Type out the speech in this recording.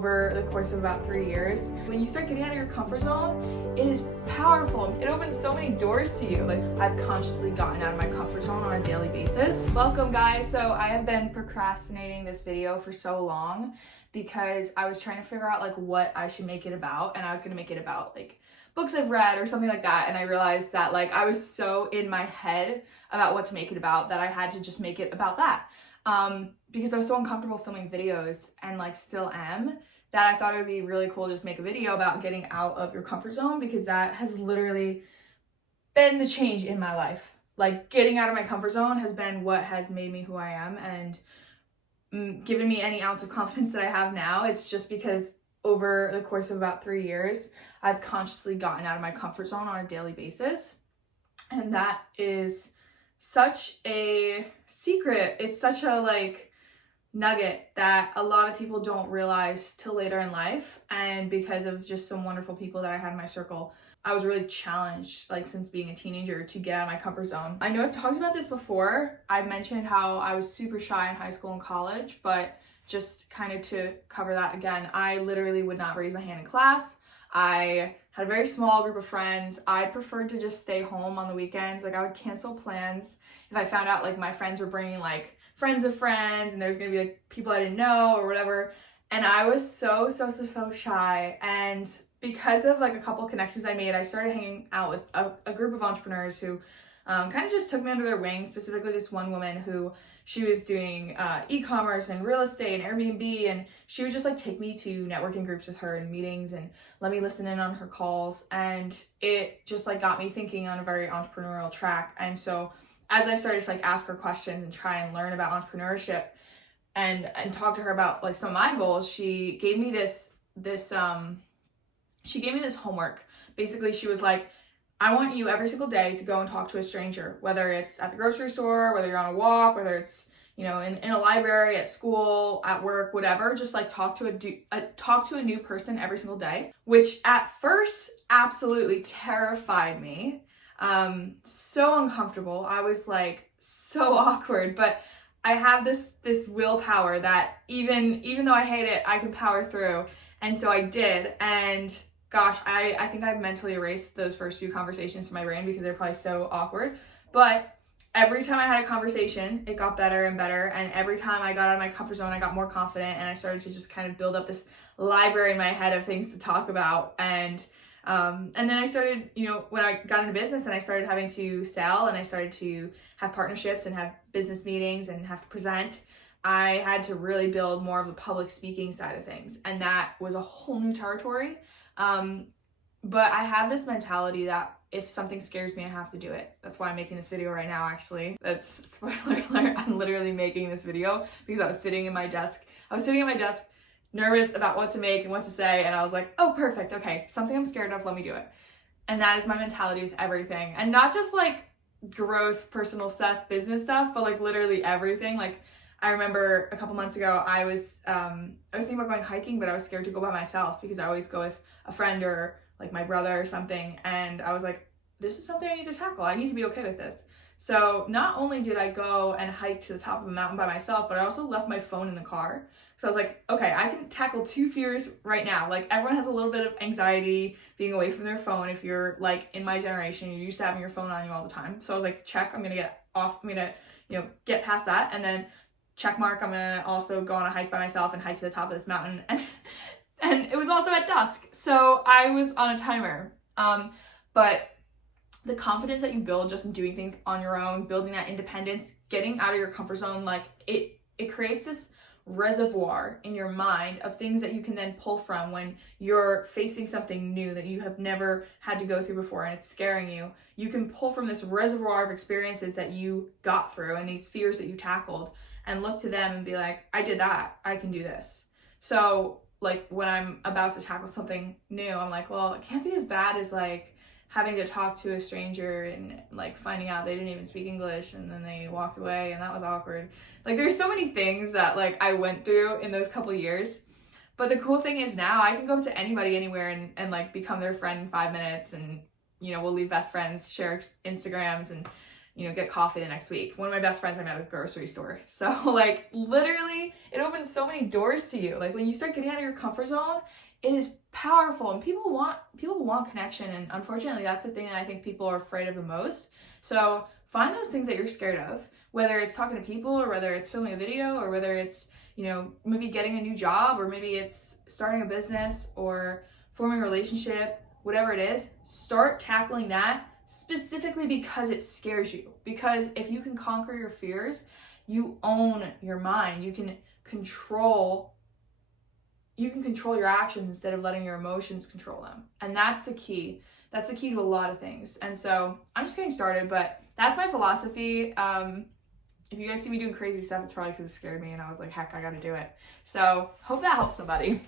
over the course of about 3 years. When you start getting out of your comfort zone, it is powerful. It opens so many doors to you. Like, I've consciously gotten out of my comfort zone on a daily basis. Welcome, guys. So I have been procrastinating this video for so long because I was trying to figure out like what I should make it about, and I was gonna make it about like books I've read or something like that, and I realized that like I was so in my head about what to make it about that I had to just make it about that. Because I was so uncomfortable filming videos, and like still am, that I thought it would be really cool to just make a video about getting out of your comfort zone, because that has literally been the change in my life. Like, getting out of my comfort zone has been what has made me who I am, and given me any ounce of confidence that I have now. It's just because over the course of about 3 years, I've consciously gotten out of my comfort zone on a daily basis. And that is such a secret. It's such a like nugget that a lot of people don't realize till later in life. And because of just some wonderful people that I had in my circle, I was really challenged, like since being a teenager, to get out of my comfort zone. I know I've talked about this before. I've mentioned how I was super shy in high school and college, but just kind of to cover that again, I literally would not raise my hand in class. I had a very small group of friends. I preferred to just stay home on the weekends. Like, I would cancel plans if I found out like my friends were bringing like friends of friends and there's gonna be like people I didn't know or whatever. And I was so shy. And because of like a couple connections I made, I started hanging out with a group of entrepreneurs who kind of just took me under their wing. Specifically this one woman who, she was doing e-commerce and real estate and Airbnb, and she would just like take me to networking groups with her and meetings and let me listen in on her calls. And it just like got me thinking on a very entrepreneurial track. And so as I started to like ask her questions and try and learn about entrepreneurship and talk to her about like some of my goals, she gave me this homework. Basically, she was like, I want you every single day to go and talk to a stranger, whether it's at the grocery store, whether you're on a walk, whether it's, you know, in a library, at school, at work, whatever. Just like talk to a new person every single day, which at first absolutely terrified me. So uncomfortable. I was like so awkward, but I have this willpower that even though I hate it, I can power through. And so I did. And gosh, I think I've mentally erased those first few conversations from my brain because they're probably so awkward. But every time I had a conversation, it got better and better. And every time I got out of my comfort zone, I got more confident, and I started to just kind of build up this library in my head of things to talk about. And then I started, you know, when I got into business and I started having to sell and I started to have partnerships and have business meetings and have to present, I had to really build more of the public speaking side of things. And that was a whole new territory. But I have this mentality that if something scares me, I have to do it. That's why I'm making this video right now, actually. That's spoiler alert. I'm literally making this video because I was sitting at my desk, nervous about what to make and what to say. And I was like, oh, perfect. Okay. Something I'm scared of. Let me do it. And that is my mentality with everything. And not just like growth, personal stuff, business stuff, but like literally everything. Like, I remember a couple months ago, I was thinking about going hiking, but I was scared to go by myself because I always go with a friend or like my brother or something. And I was like, this is something I need to tackle. I need to be okay with this. So not only did I go and hike to the top of a mountain by myself, but I also left my phone in the car. So I was like, okay, I can tackle 2 fears right now. Like, everyone has a little bit of anxiety being away from their phone. If you're like in my generation, you're used to having your phone on you all the time. So I was like, check, I'm gonna get off, I'm gonna, you know, get past that. And then check mark, I'm gonna also go on a hike by myself and hike to the top of this mountain. And it was also at dusk, so I was on a timer. But the confidence that you build just in doing things on your own, building that independence, getting out of your comfort zone, like it creates this reservoir in your mind of things that you can then pull from when you're facing something new that you have never had to go through before and it's scaring you. You can pull from this reservoir of experiences that you got through and these fears that you tackled and look to them and be like, I did that, I can do this. So like when I'm about to tackle something new, I'm like, well, it can't be as bad as like having to talk to a stranger and like finding out they didn't even speak English and then they walked away and that was awkward. Like, there's so many things that like I went through in those couple years. But the cool thing is now I can go up to anybody anywhere and like become their friend in 5 minutes, and you know, we'll leave best friends, share Instagrams, and get coffee the next week. One of my best friends I met at the grocery store. So like literally it opens so many doors to you. Like when you start getting out of your comfort zone, it is powerful, and people want connection, and unfortunately that's the thing that I think people are afraid of the most. So find those things that you're scared of, whether it's talking to people or whether it's filming a video or whether it's, maybe getting a new job, or maybe it's starting a business or forming a relationship, whatever it is. Start tackling that specifically because it scares you. Because if you can conquer your fears, you own your mind. You can control your actions instead of letting your emotions control them. And that's the key. That's the key to a lot of things. And so I'm just getting started, but that's my philosophy. If you guys see me doing crazy stuff, it's probably because it scared me and I was like, heck, I gotta do it. So hope that helps somebody.